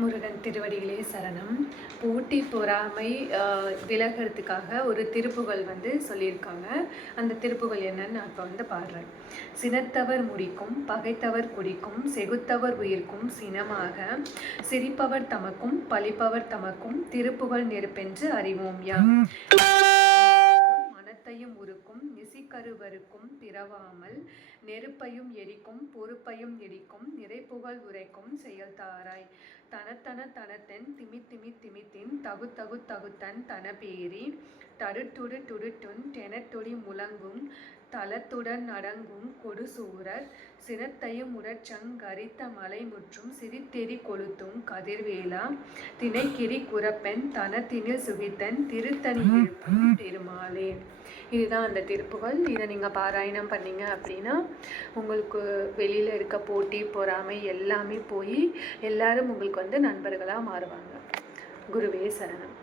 முருகன் திருவடிகளே சரணம். போட்டி பொறாமை விலகிறதுக்காக ஒரு திருப்புகழ் சொல்லியிருக்காங்க. அந்த திருப்புகழ் என்னன்னு நான் இப்போ பாடுறேன். சினத்தவர் முடிக்கும், பகைத்தவர் குடிக்கும், செகுத்தவர் உயிர்க்கும் சினமாக சிரிப்பவர் தமக்கும் பழிப்பவர் தமக்கும் திருப்புகழ் நெருப்பென்று அறிவோம் யாம். மனத்தையும் உருக்கும் நிசிக்கருவருக்கும் பிறவாமல் நெருப்பையும் எரிக்கும் பொறுப்பையும் இடிக்கும் நிறைப்புகழ் உரைக்கும் செயல்தாராய். தனத்தன தனத்தென் திமித்திமி திமித்தின் தகுத்தகு தகுத்தன் தனபேரி தடுத்துடு துடுட்டுன் டெனத்தொடி முழங்கும் தளத்துடன் அடங்கும் கொடுசூரர் சினத்தையும் உடற்சங்கரித்த மலை முற்றும் சிரித்தெறி கொளுத்தும் கதிர்வேலா திணைக்கிரி குரப்பெண் தனத்தினில் சுகித்தன் திருத்தணி இருக்கும் பெருமாளே. இதுதான் அந்த திருப்புகழ். இதை நீங்கள் பாராயணம் பண்ணீங்க அப்படின்னா உங்களுக்கு வெளியில் இருக்க போட்டி பொறாமை எல்லாமே போய் எல்லாரும் உங்களுக்கு நண்பர்களாக மாறுவாங்க. குருவே சரணம்.